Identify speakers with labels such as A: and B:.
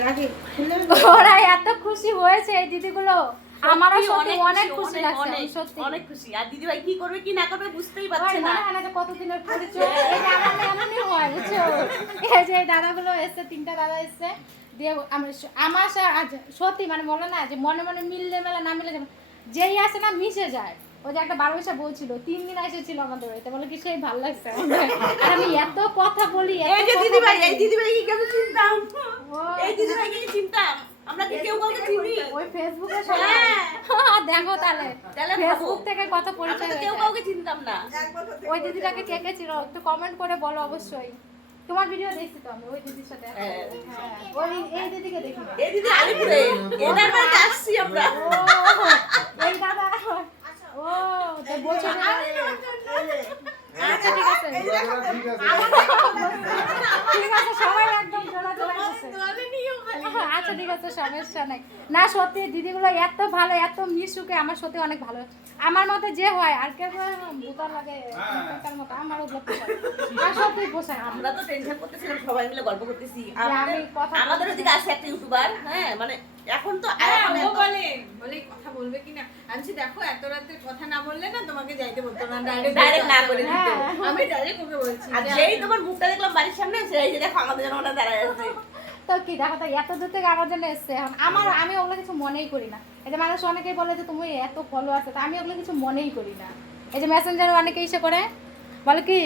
A: রাখি
B: ওরা এত খুশি হয়েছে এই দিদিগুলো। আমারও
C: সত্যি
B: অনেক খুশি লাগছে
C: অনেক,
B: আমি সত্যি।
C: অনেক খুশি। আর দিদিভাই কি করবে কি না করবে বুঝতেই পারছে না।
B: মনে হয় কতদিনের পরিচয়। আমার এমনই হয় বুঝছ? এই যে দাদাগুলো এসছে তিনটা দাদা এসছে। দিয়ে আমার আমার সত্যি মানে বলো না যে মনে মনে মিললে মেলা না মিলে যাবে যেই আসে না মিশে যায়। ওই যে একটা বারো বছর বলছিল তিন দিন এসেছিল আমাদের বাড়িতে বলে কি সেই ভালো লাগছে আর আমি এত কথা বলি
C: এই যে
B: কথা
C: দিদিভাই
B: বলি।
C: এই দিদিভাই কি কেমন চিনতাম এই কি চিনতাম আমরা কি কেউ কাউকে চিনি
B: ওই ফেসবুকে
C: হ্যাঁ।
B: দেখো তাহলে
C: তাহলে
B: ফেসবুক থেকে কত পরিচয়
C: কেউ কাউকে চিনতাম না
B: ওই দিদিটাকে কে কে ছিল একটু কমেন্ট করে বলো অবশ্যই তোমার ভিডিও দেখছি তো আমি ওই দিদির সাথে
C: হ্যাঁ।
B: হ্যাঁ, ওই এই দিদিকে দেখি
C: এই দিদি আলিপুরে এনার বাড়িতে আসছি আমরা
B: ও এই দাদা ও তো বলছো না? আচ্ছা ঠিক আছে
D: ঠিক আছে।
B: সবাই একদম জোড়া জোড়া আচ্ছা ঠিক আছে সমস্যা নাই। না সত্যি দিদিগুলো এত ভালো এত মিশুকে আমার সত্যি অনেক ভালো। আমার মতে যে হয় আর কেউ বুতার লাগে কাকার মতো আমার ওগুলো আর সত্যি পোষায় আমরা
C: তো টেনশন করতেছিলাম সবাই মিলে গল্প করতেছি। আমাদের ওদিকে আছে একটা ইউটিউবার হ্যাঁ মানে এখন তো
A: হ্যাঁ,
C: এখন
A: ও
C: এত-
A: বলে বলে কথা বলবে আমি বলছি, দেখো এত রাতে কথা না বললে না তোমাকে যাইতে বলতো না ডাইরেক্ট
C: ডাইরেক্ট না বলে দিত।
A: আমি ডাইরেক্ট ওকে বলছি
C: আর যেই তোমার মুখটা দেখলাম বাড়ির সামনে সেই যে দেখো আমাদের জন্য ওটা দাঁড়ায় আছে।
B: তো কি দেখো তো এত দূর থেকে আমার জন্য এসছে। এখন আমার আমি ওগুলো কিছু মনেই করি না। এই যে মানুষ অনেকেই বলে যে তুমি এত ফলো আছে। তা আমি ওগুলো কিছু মনেই করি না। এই যে মেসেঞ্জারে অনেকে ইসে করে বলে কি